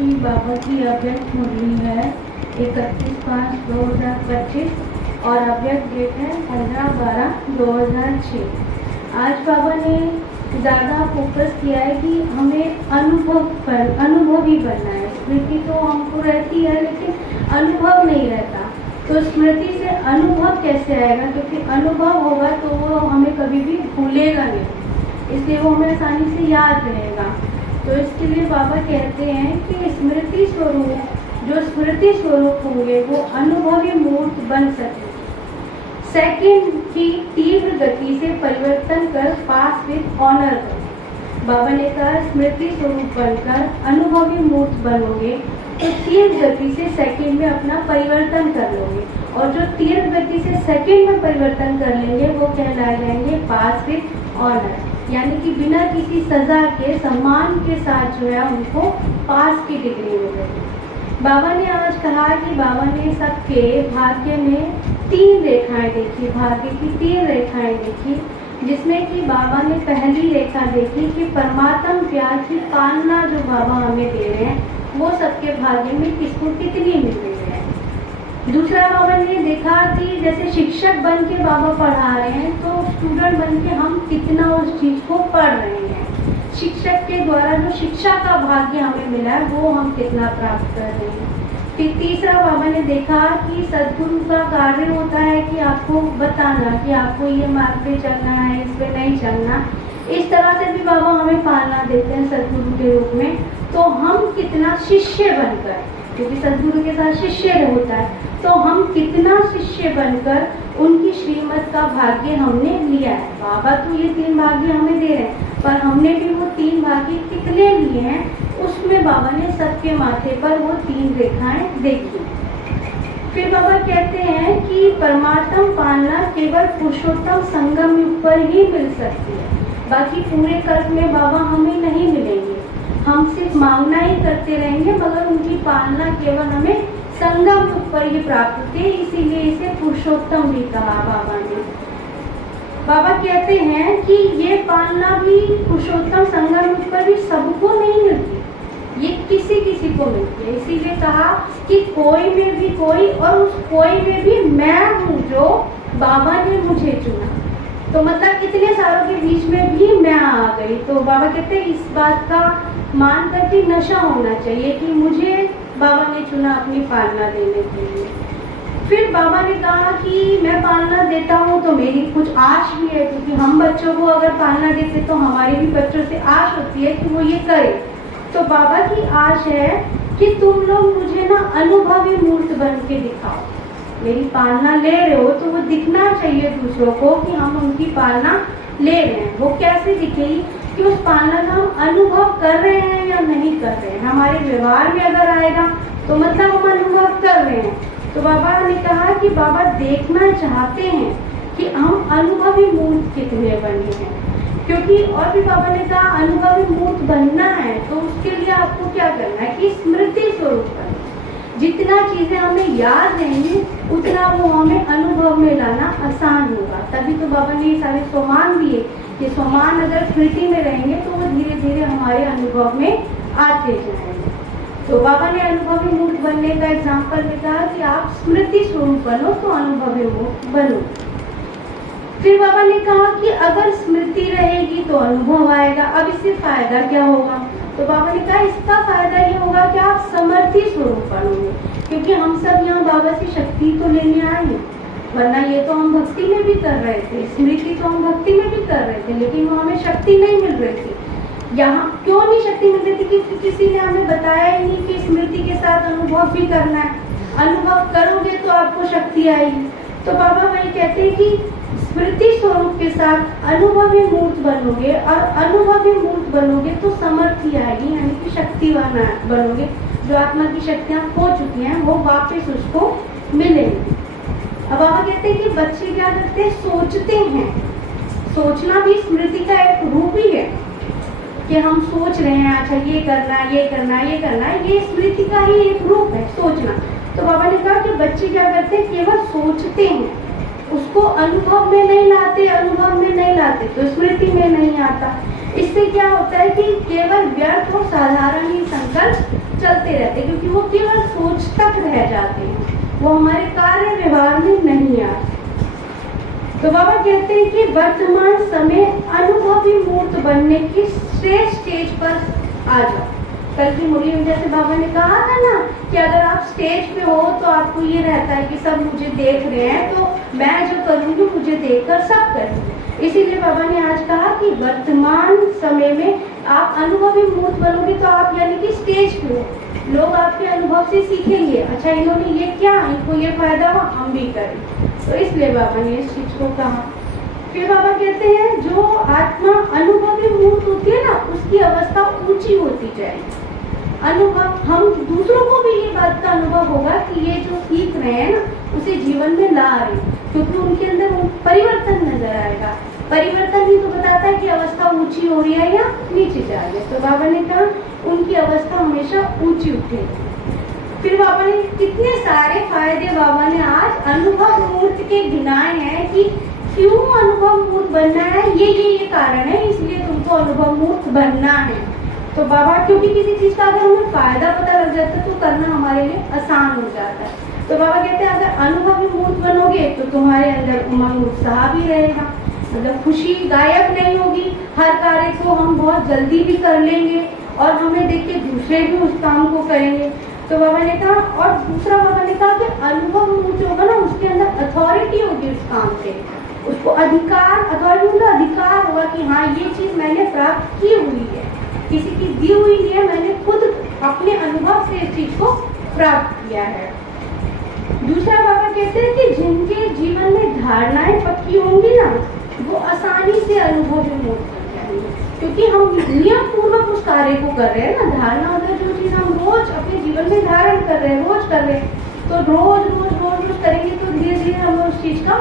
की बाबा की अव्यक्त मुरली है 31/5/2025 और अव्यक्त डेट है 15/12/2006। आज बाबा ने ज़्यादा फोकस किया है कि हमें अनुभवी बनना है। स्मृति तो हमको रहती है लेकिन अनुभव नहीं रहता, तो स्मृति से अनुभव कैसे आएगा, क्योंकि अनुभव होगा तो वो हमें कभी भी भूलेगा नहीं, इसलिए वो हमें आसानी से याद रहेगा। तो इसके लिए बाबा कहते हैं कि स्मृति स्वरूप होंगे वो अनुभवी मूर्त बन सके। सेकंड की तीव्र गति से परिवर्तन कर पास विद ऑनर करो। बाबा ने कहा स्मृति स्वरूप बनकर अनुभवी मूर्त बनोगे तो तीव्र गति से सेकंड में अपना परिवर्तन कर लोगे, और जो तीव्र गति से सेकंड में परिवर्तन कर लेंगे वो कहलाए जाएंगे पास विद ऑनर, यानी कि बिना किसी सजा के सम्मान के साथ जो है उनको पास की डिग्री मिलेगी। बाबा ने आज कहा कि बाबा ने सबके भाग्य में 3 रेखाएं देखी, भाग्य की 3 रेखाएं देखी, जिसमें कि बाबा ने पहली रेखा देखी कि परमात्म प्यार की पालना जो बाबा हमें दे रहे हैं वो सबके भाग्य में किसको कितनी मिल रही है। दूसरा बाबा ने देखा कि जैसे शिक्षक बन के बाबा पढ़ा रहे हैं तो स्टूडेंट बन के हम कितना उस चीज को पढ़ रहे हैं, शिक्षक के द्वारा जो शिक्षा का भाग्य हमें मिला है वो हम कितना प्राप्त कर रहे हैं। फिर तीसरा बाबा ने देखा कि सद्गुरु का कार्य होता है कि आपको बताना कि आपको ये मार्ग पे चलना है, इस पे नहीं चलना। इस तरह से भी बाबा हमें पालना देते हैं सद्गुरु के रूप में। तो हम कितना शिष्य बनकर, क्योंकि सद्गुरु के साथ शिष्य होता है, तो हम कितना शिष्य बनकर उनकी श्रीमत का भाग्य हमने लिया है। बाबा तो ये 3 भाग्य हमें दे रहे हैं, पर हमने भी वो 3 भाग्य कितने लिए हैं, उसमें बाबा ने सबके माथे पर वो 3 रेखाएं देखी। फिर बाबा कहते हैं कि परमात्म पालना केवल पुरुषोत्तम संगम युग पर ही मिल सकती है, बाकी पूरे कल्प में बाबा हमें नहीं मिलेंगे। हम सिर्फ मांगना ही करते रहेंगे, मगर उनकी पालना केवल हमें संगम युग पर ही प्राप्त होती है, इसीलिए इसे पुरुषोत्तम भी कहा बाबा ने। बाबा कहते हैं कि ये पालना भी पुरुषोत्तम संगम युग पर भी सबको नहीं मिलती, ये किसी किसी को मिलती है। इसीलिए कहा कि कोई में भी कोई, और उस कोई में भी मैं हूँ जो बाबा ने मुझे चुना। तो मतलब कितने सालों के बीच में भी मैं आ गई। तो बाबा कहते हैं इस बात का मान करके नशा होना चाहिए कि मुझे बाबा ने चुना अपनी पालना देने के लिए। फिर बाबा ने कहा कि मैं पालना देता हूँ तो मेरी कुछ आश भी है, क्योंकि हम बच्चों को अगर पालना देते तो हमारी भी बच्चों से आश होती है कि वो ये करे। तो बाबा की आश है कि तुम लोग मुझे ना अनुभवी मूर्त बन के दिखाओ। मेरी पालना ले रहे हो तो वो दिखना चाहिए दूसरों को कि हम उनकी पालना ले रहे हैं। वो कैसे दिखेगी कि उस पालना का हम अनुभव कर रहे हैं या नहीं कर रहे हैं। हमारे व्यवहार में अगर आएगा तो मतलब हम अनुभव कर रहे हैं। तो बाबा ने कहा कि बाबा देखना चाहते हैं कि हम अनुभवी मूर्त कितने बने हैं, क्योंकि और भी बाबा ने कहा अनुभवी मूर्त बनना है तो उसके लिए आपको क्या करना है कि स्मृति स्वरूप बनना। जितना चीजें हमें याद रहेंगी उतना वो हमें अनुभव में लाना आसान होगा। तभी तो बाबा ने ये सारे सोमान दिए कि सोमान अगर स्मृति में रहेंगे तो वो धीरे धीरे हमारे अनुभव में आते जाएंगे। तो बाबा ने अनुभवी मूर्त बनने का एग्जाम्पल में कहा कि आप स्मृति स्वरूप बनो तो अनुभवी मूर्त बनो। फिर बाबा ने कहा कि अगर स्मृति रहेगी तो अनुभव आएगा। अब इससे फायदा क्या होगा? तो बाबा ने कहा इसका फायदा ये होगा कि आप समर्थी स्वरूप बनोगे, क्योंकि हम सब यहाँ बाबा से शक्ति तो लेने आए हैं, वरना ये तो हम भक्ति में भी कर रहे थे, स्मृति तो हम भक्ति में भी कर रहे थे, लेकिन वो हमें शक्ति नहीं मिल रही थी। यहाँ क्यों नहीं शक्ति मिल रही थी? क्योंकि किसी ने हमें बताया ही नहीं कि स्मृति के साथ अनुभव भी करना है। अनुभव करोगे तो आपको शक्ति आएगी। तो बाबा वही कहते हैं कि स्मृति स्वरूप के साथ अनुभवी मूर्त बनोगे, और अनुभवी मूर्त बनोगे तो समर्थी आएगी, यानी कि शक्तिवान बनोगे। जो आत्मा की शक्तियाँ खो चुकी हैं वो वापस उसको मिलेंगी। अब बाबा कहते हैं कि बच्चे क्या करते हैं, सोचते हैं। सोचना भी स्मृति का एक रूप ही है कि हम सोच रहे हैं अच्छा ये करना है, ये करना है, ये करना है, ये स्मृति का ही एक रूप है सोचना। तो बाबा ने कहा कि बच्चे क्या करते हैं, केवल सोचते हैं, उसको अनुभव में नहीं लाते, तो स्मृति में नहीं आता। इससे क्या होता है कि केवल व्यर्थ और साधारण ही संकल्प चलते रहते, क्योंकि वो केवल सोच तक रह जाते हैं, वो हमारे कार्य व्यवहार में नहीं आते। तो बाबा कहते हैं कि वर्तमान समय अनुभवी मूर्त बनने की श्रेष्ठ स्टेज पर आ जाओ। कल की मुरली में जैसे बाबा ने कहा था ना कि अगर आप स्टेज पे हो तो आपको ये रहता है कि सब मुझे देख रहे हैं, तो मैं जो करूंगी मुझे देखकर सब करेंगे। इसीलिए बाबा ने आज कहा कि वर्तमान समय में आप अनुभवी मूर्त बनोगे, तो आप यानी कि स्टेज पे हो, लोग आपके अनुभव से सीखेंगे, अच्छा इन्होंने ये क्या, इनको ये फायदा हुआ, हम भी करें। तो इसलिए बाबा ने इस चीज को कहा। फिर बाबा कहते हैं जो आत्मा अनुभवी मूर्त होती है ना, उसकी अवस्था ऊंची होती जाएगी। अनुभव, हम दूसरों को भी ये बात का अनुभव होगा कि ये जो सीख रहे हैं ना उसे जीवन में ला रहे हैं, क्योंकि उनके अंदर परिवर्तन नजर आएगा। परिवर्तन ही तो बताता है कि अवस्था ऊंची हो रही है या नीचे जा रही है। तो बाबा ने कहा उनकी अवस्था हमेशा ऊंची उठेगी। फिर बाबा ने कितने सारे फायदे बाबा ने आज अनुभव मूर्त के गिनाए हैं कि क्यों अनुभव मूर्त बनना है, ये कारण है, इसलिए तुमको अनुभव मूर्त बनना है। तो बाबा, क्योंकि किसी चीज का अगर हमें फायदा पता लग जाता है तो करना हमारे लिए आसान हो जाता है। तो बाबा कहते हैं अगर अनुभवी मूर्त बनोगे तो तुम्हारे अंदर उमंग उत्साह भी रहेगा, मतलब खुशी गायब नहीं होगी, हर कार्य को हम बहुत जल्दी भी कर लेंगे और हमें देख के दूसरे भी उस काम को करेंगे। तो बाबा ने कहा, और दूसरा बाबा ने कहा कि अनुभव मूर्त होगा ना उसके अंदर अथॉरिटी होगी उस काम से, उसको अधिकार, अथॉरिटी मतलब अधिकार होगा कि हाँ ये चीज मैंने प्राप्त की हुई है, किसी की दी हुई नहीं है, मैंने खुद अपने अनुभव से इस चीज को प्राप्त किया है। दूसरा बाबा कहते हैं कि जिनके जीवन में धारणाएं पक्की होंगी ना वो आसानी से अनुभवी मूर्त बन जाएंगे, क्योंकि हम नियम पूर्वक उस कार्य को कर रहे हैं ना। धारणा मतलब जो चीज हम रोज अपने जीवन में धारण कर रहे हैं, रोज कर रहे हैं, तो रोज करेंगे तो धीरे धीरे हमें उस चीज का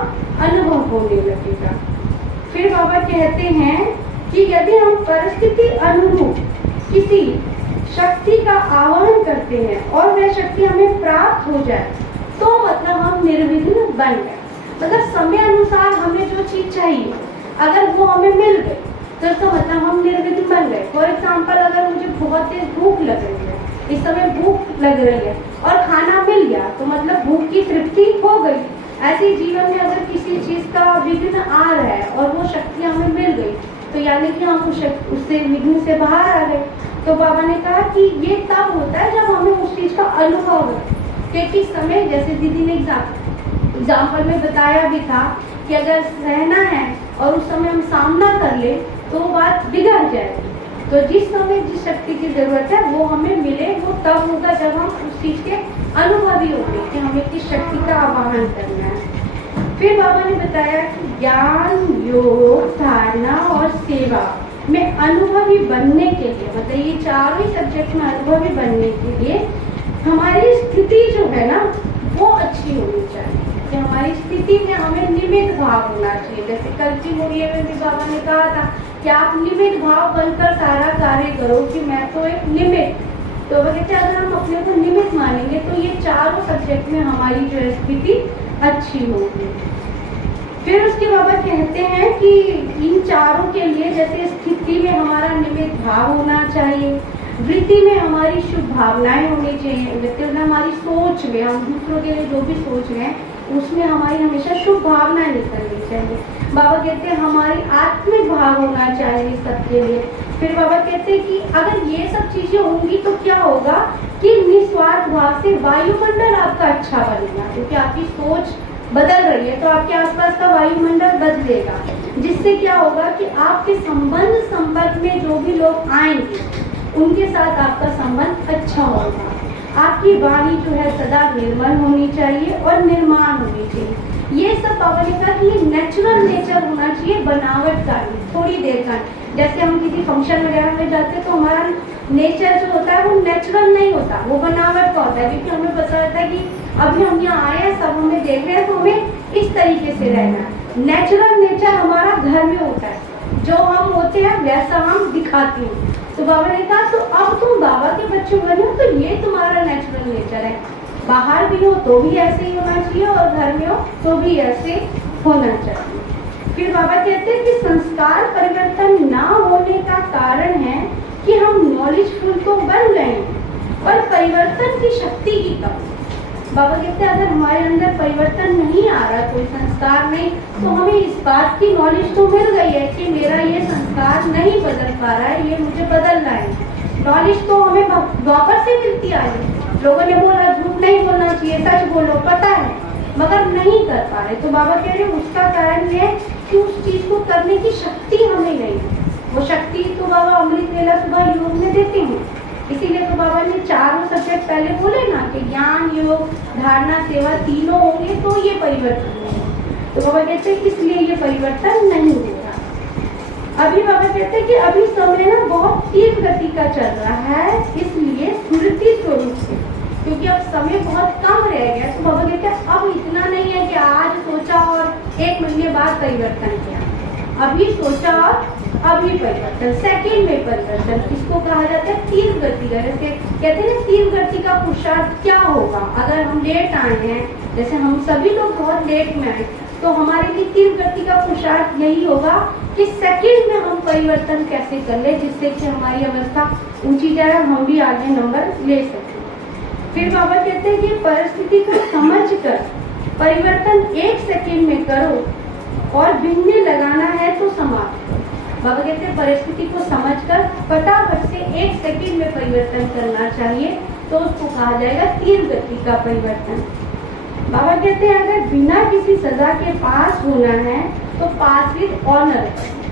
अनुभव होने लगेगा। फिर बाबा कहते हैं कि यदि हम परिस्थिति अनुरूप किसी शक्ति का आह्वान करते हैं और वह शक्ति हमें प्राप्त हो जाए तो मतलब हम निर्विघ्न बन गए। मतलब समय अनुसार हमें जो चीज चाहिए अगर वो हमें मिल गई तो इसका मतलब हम निर्विघ्न बन गए। फॉर एग्जाम्पल, अगर मुझे बहुत तेज भूख लग रही है, इस समय भूख लग रही है और खाना मिल गया तो मतलब भूख की तृप्ति हो गई। ऐसे जीवन में अगर किसी चीज का विघ्न आ रहा है और वो शक्ति हमें मिल गई तो यानी कि हम उससे विघ्न से बाहर आ गए। तो बाबा ने कहा कि ये तब होता है जब हमें उस चीज का अनुभव हो, क्योंकि समय, जैसे दीदी ने एग्जाम्पल में बताया भी था कि अगर रहना है और उस समय हम सामना कर ले तो बात बिगड़ जाएगी। तो जिस समय जिस शक्ति की जरूरत है वो हमें मिले, वो तब होगा जब हम उस चीज के अनुभवी होंगे कि हमें किस शक्ति का आवाहन करना है। फिर बाबा ने बताया कि ज्ञान, योग, धारणा और सेवा में अनुभवी बनने के लिए, मतलब ये चारों ही सब्जेक्ट में अनुभवी बनने के लिए हमारी स्थिति जो है ना वो अच्छी होनी चाहिए, कि हमारी स्थिति में हमें निमित्त भाव होना चाहिए। जैसे कल की मुरली में भी बाबा ने कहा था कि आप निमित्त भाव बनकर सारा कार्य करो, कि मैं तो एक निमित्त। तो वो कहते हैं अगर हम अपने को निमित्त मानेंगे तो ये चारों सब्जेक्ट में हमारी जो स्थिति अच्छी होगी। फिर उसके बाबा कहते हैं कि इन चारों के लिए जैसे स्थिति में हमारा निमित्त भाव होना चाहिए, वृत्ति में हमारी शुभ भावनाएं होनी चाहिए, मतलब हमारी सोच में हम दूसरों के लिए जो भी सोच रहे हैं उसमें हमारी हमेशा शुभ भावनाएं निकलनी चाहिए। बाबा कहते हैं हमारी आत्मिक भाव होना चाहिए सबके लिए। फिर बाबा कहते हैं कि अगर ये सब चीजें होंगी तो क्या होगा कि निस्वार्थ भाव से वायुमंडल आपका अच्छा बनेगा, क्योंकि आपकी सोच बदल रही है तो आपके आसपास का वायुमंडल बदलेगा, जिससे क्या होगा कि आपके संपर्क में जो भी लोग आएंगे उनके साथ आपका संबंध अच्छा होगा। आपकी वाणी जो है सदा निर्मल होनी चाहिए और निर्माण होनी चाहिए। ये सब बाबा ने कहा कि ये नेचुरल नेचर होना चाहिए, बनावट का नहीं, थोड़ी देर का। जैसे हम किसी फंक्शन वगैरह में जाते हैं तो हमारा नेचर जो होता है वो नेचुरल नहीं होता, वो बनावट का होता है, क्योंकि हमें पता रहता है कि अभी हम यहाँ आए हैं, सब हमें देख रहे हैं तो हमें इस तरीके से रहना है। नेचुरल नेचर हमारा घर में होता है, जो हम होते हैं वैसा हम दिखाते हैं। तो बाबा ने कहा तो अब तुम बाबा के बच्चे बने हो तो ये तुम्हारा नेचुरल नेचर है, बाहर भी हो तो भी ऐसे ही होना चाहिए और घर में हो तो भी ऐसे होना चाहिए। फिर बाबा कहते हैं कि संस्कार परिवर्तन ना होने का कारण है कि हम नॉलेजफुल तो बन गए हैं परिवर्तन की शक्ति की कमी। बाबा कहते हैं अगर हमारे अंदर परिवर्तन नहीं आ रहा, कोई संस्कार नहीं, तो हमें इस बात की नॉलेज तो मिल गई है कि मेरा ये संस्कार नहीं बदल पा रहा है, ये मुझे बदलना है। नॉलेज तो हमें द्वापर से मिलती आ रही। लोगों ने बोला झूठ नहीं बोलना चाहिए, सच बोलो, पता है, मगर नहीं कर पा रहे। तो बाबा कह रहे उसका कारण है कि उस चीज को करने की शक्ति हमें नहीं है। वो शक्ति तो बाबा अमृत वेला सुबह योग में देते हैं। इसीलिए तो बाबा ने चारों सब्जेक्ट पहले बोले ना कि ज्ञान, योग, धारणा, सेवा तीनों होंगे तो ये परिवर्तन होगा। तो बाबा कहते हैं इसलिए ये परिवर्तन नहीं हो रहा। अभी बाबा कहते हैं कि अभी समय ना बहुत तीव्र गति का चल रहा है, इसलिए स्मृति स्वरूप से, क्योंकि अब समय बहुत कम रह गया। तो बाबा कहते हैं अब इतना नहीं है कि आज सोचा और 1 महीने बाद परिवर्तन किया। अभी सोचा और अभी परिवर्तन, सेकंड में परिवर्तन। इसको कहा जाता है तीव्र गति का। जैसे कहते हैं तीव्र गति का पुरुषार्थ क्या होगा? अगर हम लेट आए हैं, जैसे हम सभी लोग बहुत लेट में आए, तो हमारे लिए तीव्र गति का पुरुषार्थ यही होगा कि सेकंड में हम परिवर्तन कैसे कर ले, जिससे कि हमारी अवस्था ऊंची जाए, हम भी आगे नंबर ले सकें। फिर बाबा कहते हैं कि परिस्थिति को समझकर परिवर्तन 1 सेकंड में करो और बिन्ने लगाना है तो समाप्त करो। बाबा कहते हैं परिस्थिति को समझकर फटाफट से 1 सेकंड में परिवर्तन करना चाहिए, तो उसको कहा जाएगा तीव्र गति का परिवर्तन। बाबा कहते हैं अगर बिना किसी सजा के पास होना है तो पास विद ऑनर,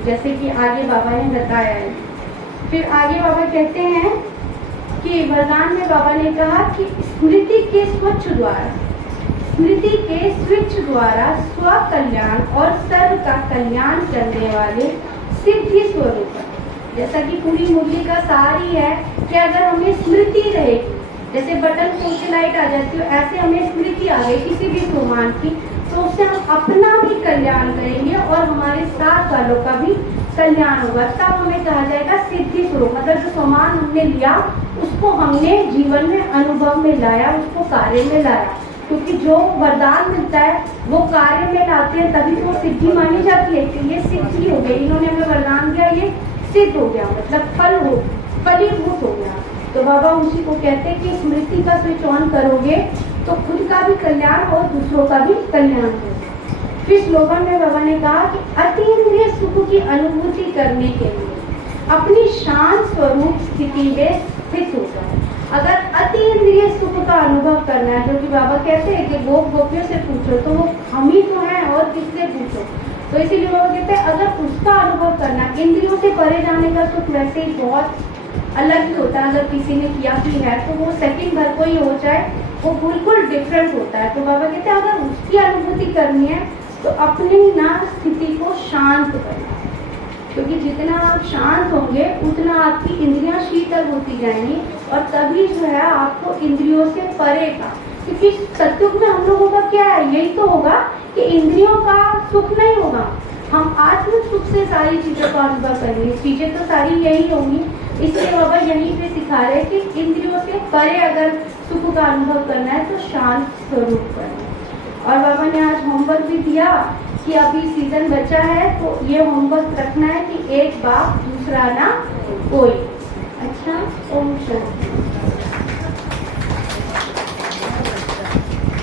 जैसे कि आगे बाबा ने बताया है। फिर आगे बाबा कहते हैं कि वरदान में बाबा ने कहा कि स्मृति के स्वच्छ द्वारा स्व कल्याण और सर्व का कल्याण करने वाले सिद्धि स्वरूप। जैसा कि पूरी मुरली का सार ही है कि अगर हमें स्मृति रहेगी, जैसे बटन खोल के लाइट आ जाती है, ऐसे हमें स्मृति आ गई किसी भी सोमान की, तो उससे हम अपना भी कल्याण करेंगे और हमारे साथ वालों का भी कल्याण होगा। तब हमें कहा जाएगा सिद्धि स्वरूप। मतलब जो सोमान हमने लिया उसको हमने जीवन में अनुभव में लाया, उसको कार्य में लाया। क्योंकि जो वरदान मिलता है वो कार्य में लाते हैं, तभी तो सिद्धि मानी जाती है कि ये सिद्धि हो गई, इन्होंने हमें वरदान दिया, ये सिद्ध हो गया, मतलब फलीभूत हो गया। तो बाबा उसी को कहते हैं कि स्मृति का स्विच ऑन करोगे तो खुद का भी कल्याण और दूसरों का भी कल्याण होगा। फिर स्लोगन में बाबा ने कहा कि अतीन्द्रिय सुख की अनुभूति करने के लिए अपनी शांत स्वरूप स्थिति में स्थित होगा। अगर अतीन्द्रिय सुख का अनुभव करना है, जो कि बाबा कहते हैं कि गोपियों से पूछो, तो वो हम ही तो हैं और किससे पूछो। तो इसीलिए बाबा कहते हैं अगर उसका अनुभव करना, इंद्रियों से परे जाने का सुख वैसे ही बहुत अलग ही होता है। अगर किसी ने किया भी है तो वो सेकंड भर को ही हो जाए, वो बिल्कुल डिफरेंट होता है। तो बाबा कहते हैं अगर उसकी अनुभूति करनी है तो अपनी ना स्थिति को शांत करना, क्योंकि जितना आप शांत होंगे उतना आपकी इंद्रियां शीतल होती जाएंगी और तभी जो है आपको इंद्रियों से परे का, क्योंकि सत्युग में हम लोगों का क्या है, यही तो होगा कि इंद्रियों का सुख नहीं होगा, हम आत्म सुख से सारी चीजों का अनुभव करेंगे। चीजें तो सारी यही होंगी। इसलिए बाबा यहीं पे सिखा रहे हैं कि इंद्रियों से परे अगर सुख का अनुभव करना है तो शांत स्वरूप करें। और बाबा ने आज होमवर्क भी दिया कि अभी सीजन बचा है तो ये होमवर्क रखना है कि एक बाप दूसरा ना कोई। अच्छा, ओम शांति।